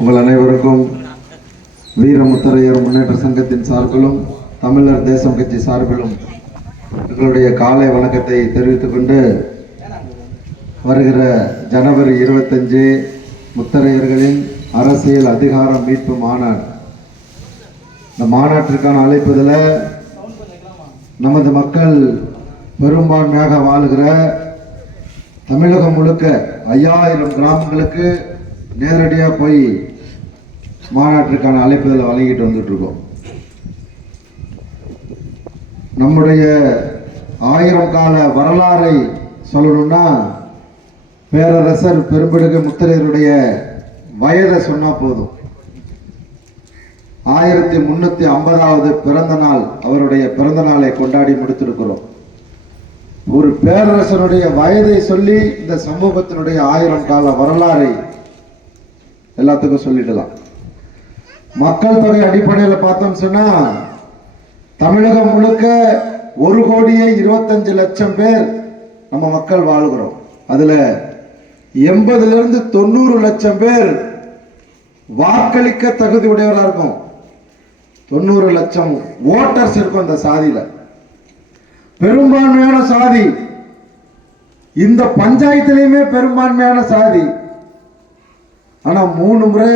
உங்கள் அனைவருக்கும் வீரமுத்தரையர் முன்னேற்ற சங்கத்தின் சார்பிலும் தமிழர் தேசம் கட்சி சார்பிலும் எங்களுடைய காலை வணக்கத்தை தெரிவித்துக் கொண்டு, வருகிற ஜனவரி 25 முத்தரையர்களின் அரசியல் அதிகாரம் மீட்பு மாநாடு. இந்த மாநாட்டிற்கான அழைப்புதல நமது மக்கள் பெரும்பான்மையாக வாழுகிற தமிழகம் முழுக்க 5000 கிராமங்களுக்கு நேரடியாக போய் மாநாட்டிற்கான அழைப்புதலை வழங்கிட்டு வந்துட்டு இருக்கோம். நம்முடைய 1000 கால வரலாறை சொல்லணும்னா பேரரசர் பெரும்பிடுகு முத்தரையருடைய வயதை சொன்னா போதும். 1350வது பிறந்த நாள், அவருடைய பிறந்த நாளை கொண்டாடி முடித்திருக்கிறோம். ஒரு பேரரசருடைய வயதை சொல்லி இந்த சமூகத்தினுடைய 1000 கால வரலாறை எல்லாத்துக்கும் சொல்லிடலாம். மக்கள் தொகை அடிப்படையில் பார்த்தோம் சொன்னா தமிழகம் முழுக்க 1,25,00,000 பேர் நம்ம மக்கள் வாழ்கிறோம். அதுல 80 to 90 லட்சம் பேர் வாக்களிக்க தகுதி உடையவராக இருக்கும். 90 லட்சம் ஓட்டர்ஸ் இருக்கும் இந்த சாதியில. பெரும்பான்மையான சாதி, இந்த பஞ்சாயத்திலையுமே பெரும்பான்மையான சாதி. ஆனா 3 முறை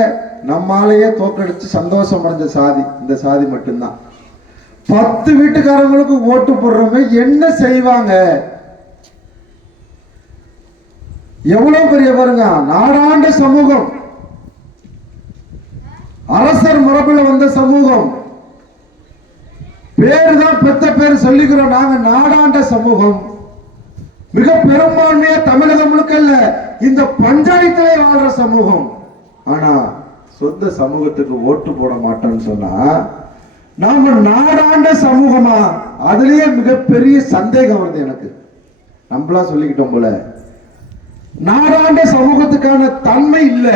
நம்மாலேயே தோக்கடிச்சு சந்தோஷம் அடைஞ்ச சாதி இந்த சாதி மட்டும்தான். 10 வீட்டுக்காரங்களுக்கு ஓட்டு போடுறவங்க என்ன செய்வாங்க? எவ்வளவு பெரிய பாருங்க, நாடாண்ட சமூகம், அரசர் மரபில் வந்த சமூகம், பேரு தான் பெத்த பேர் சொல்லிக்கிறோம். நாங்க நாடாண்ட சமூகம், மிக பெரும்பான்மையா தமிழகம் முழுக்க இல்ல இந்த பஞ்சாயத்திலே வாழ்ற சமூகம். ஆனா சொந்த சமூகத்துக்கு ஓட்டு போட மாட்டோம்னு சொன்னா நாம நாடாண்ட சமூகமா? அதுலயே மிகப்பெரிய சந்தேகம் வருது எனக்கு. நம்மளா சொல்லிக்கிட்டோம் போல நாடாண்ட சமூகத்துக்கான தன்மை இல்ல.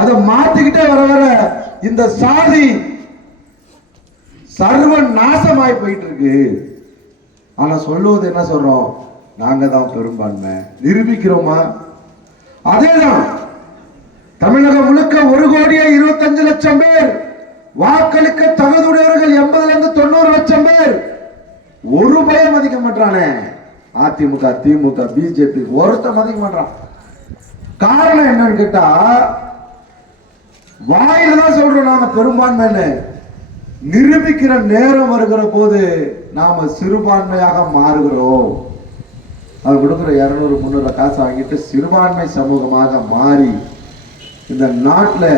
அதை மாத்திக்கிட்டே வர வர இந்த சாதி சர்வ நாசமாய் போயிட்டு இருக்கு. ஆனா சொல்லுவது என்ன சொல்றோம்? நாங்க தான் பெரும்பான்மை நிரூபிக்கிறோமா? அதேதான். தமிழகம் முழுக்க 1,25,00,000 பேர் வாக்களிக்க தகுதியுடையவர்கள் 80 to 90 லட்சம் பேர். ஒரு பயம் மதிக்க மாட்டானே. அதிமுக, திமுக, பிஜேபி ஒருத்த மதிக்க மாட்டான். காரணம் என்னன்னு கேட்டா, வாயில தான் சொல்றோம் நாம பெரும்பான்மைன்னு. நிரூபிக்கிற நேரம் வருகிற போது நாம சிறுபான்மையாக மாறுகிறோம். அது கொடுக்குற 200-300 காசு வாங்கிட்டு சிறுபான்மை சமூகமாக மாறி இந்த நாட்டில்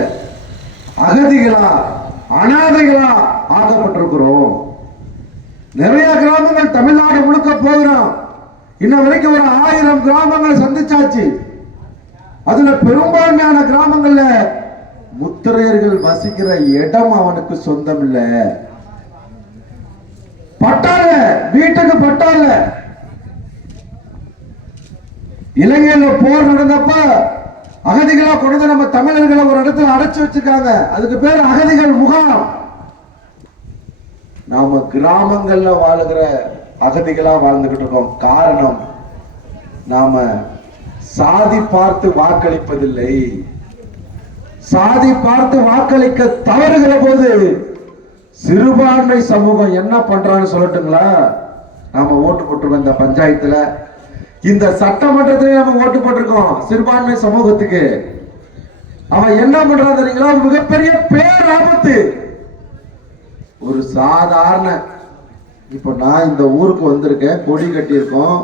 அகதிகளா அனாதைகளா ஆக்கப்பட்டிருக்கிறோம். நிறைய கிராமங்கள் தமிழ்நாடு முழுக்க போகிறோம். இன்ன வரைக்கும் ஒரு 1000 கிராமங்களை சந்திச்சாச்சு. அதுல பெரும்பான்மையான கிராமங்கள்ல முத்திரையர்கள் வசிக்கிற இடம் அவனுக்கு சொந்தம் இல்ல. பட்டால வீட்டுக்கு பட்டால. இலங்கையில போர் நடந்தப்ப அகதிகளா கொண்டு நம்ம தமிழர்களை ஒரு இடத்துல அடைச்சு வச்சிருக்காங்க. அதுக்கு பேர் அகதிகள் முகாம். நாம கிராமங்கள்ல வாழுகிற அகதிகளா வாழ்ந்துகிட்டு இருக்கோம். காரணம், நாம சாதி பார்த்து வாக்களிப்பதில்லை. சாதி பார்த்து வாக்களிக்க தவறுகிற போது சிறுபான்மை சமூகம் என்ன பண்றான்னு சொல்லட்டுங்களா? நாம ஓட்டு போட்டிருக்கோம் இந்த பஞ்சாயத்துல, இந்த சட்டமன்றத்திலே நம்ம ஓட்டு போட்டிருக்கோம் சிறுபான்மை சமூகத்துக்கு. அவன் என்ன பண்றான் தெரியுங்களா? மிகப்பெரிய பேராபத்து. ஒரு சாதாரண, இப்ப நான் இந்த ஊருக்கு வந்திருக்கேன், கொடி கட்டி இருக்கோம்,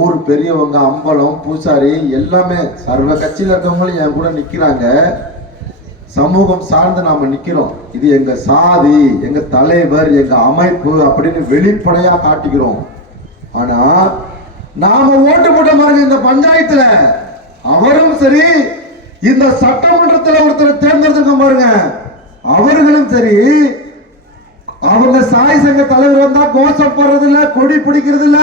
ஊர் பெரியவங்க, அம்பலம், பூசாரி எல்லாமே சர்வ கட்சியில இருக்கவங்களும் என் கூட நிக்கிறாங்க. சமூகம் சார்ந்து நாம நிக்கிறோம். இது எங்க சாதி, எங்க தலைவர், எங்க அமைப்பு அப்படின்னு வெளிப்படையா காட்டிக்கிறோம். ஆனா நாம ஓட்டு போட்ட மாதிரி இந்த பஞ்சாயத்துல அவரும் சரி, இந்த சட்டமன்றத்தில் ஒருத்தர் தேர்ந்தெடுக்க பாருங்க, அவர்களும் சரி, அவங்க சாய் சங்க தலைவர் வந்தா கோஷம் போடுறது இல்ல, கொடி பிடிக்கிறது இல்ல,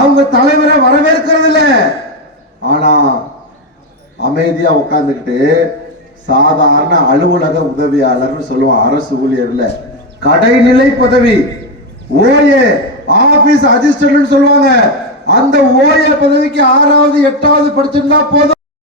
அவங்க தலைவரை வரவேற்கிறது இல்ல. ஆனா அமைதியா உட்கார்ந்துக்கிட்டு சாதாரண அலுவலக உதவியாளர்னு சொல்லுவோம், அரசு ஊழியர்ல கடைநிலை பதவி, ஓஏ ஆபீஸ் அசிஸ்டன்ட் சொல்லுவாங்க. அந்த ஓஏ பதவிக்கு 6வது 8வது படிச்சிருந்தா போதும்.